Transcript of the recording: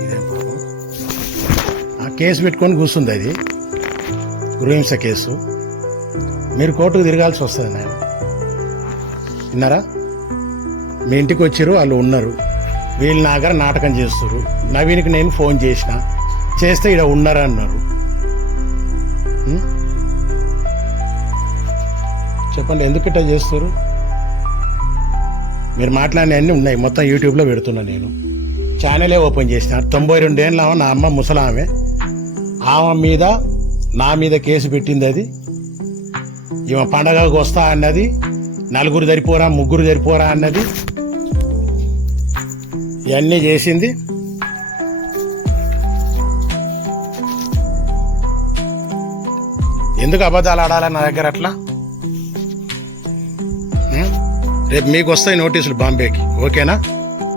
ఇదేం పాపం ఆ కేసు పెట్టుకొని కూర్చుంది అది గృహహింస కేసు. మీరు కోర్టుకు తిరగాల్సి వస్తుంది నాయన. విన్నారా? మీ ఇంటికి వచ్చారు, వాళ్ళు ఉన్నారు, వీళ్ళు నా దగ్గర నాటకం చేస్తారు. నవీన్కి నేను ఫోన్ చేస్తే ఇక్కడ ఉన్నారా అన్నారు. చెప్పండి, ఎందుకు ఇట్లా చేస్తారు? మీరు మాట్లాడినవన్నీ ఉన్నాయి, మొత్తం యూట్యూబ్లో పెడుతున్నా. నేను ఛానలే ఓపెన్ చేసిన. 92 ఏళ్ళ నా అమ్మ ముసలామె, ఆమె మీద నా మీద కేసు పెట్టింది. అది ఈమె పండగకు వస్తా అన్నది, 4 సరిపోరా 3 సరిపోరా అన్నది, ఇవన్నీ చేసింది. ఎందుకు అబద్ధాలు ఆడాలని నా దగ్గర అట్లా? రేపు మీకు వస్తాయి నోటీసులు బాంబేకి, ఓకేనా?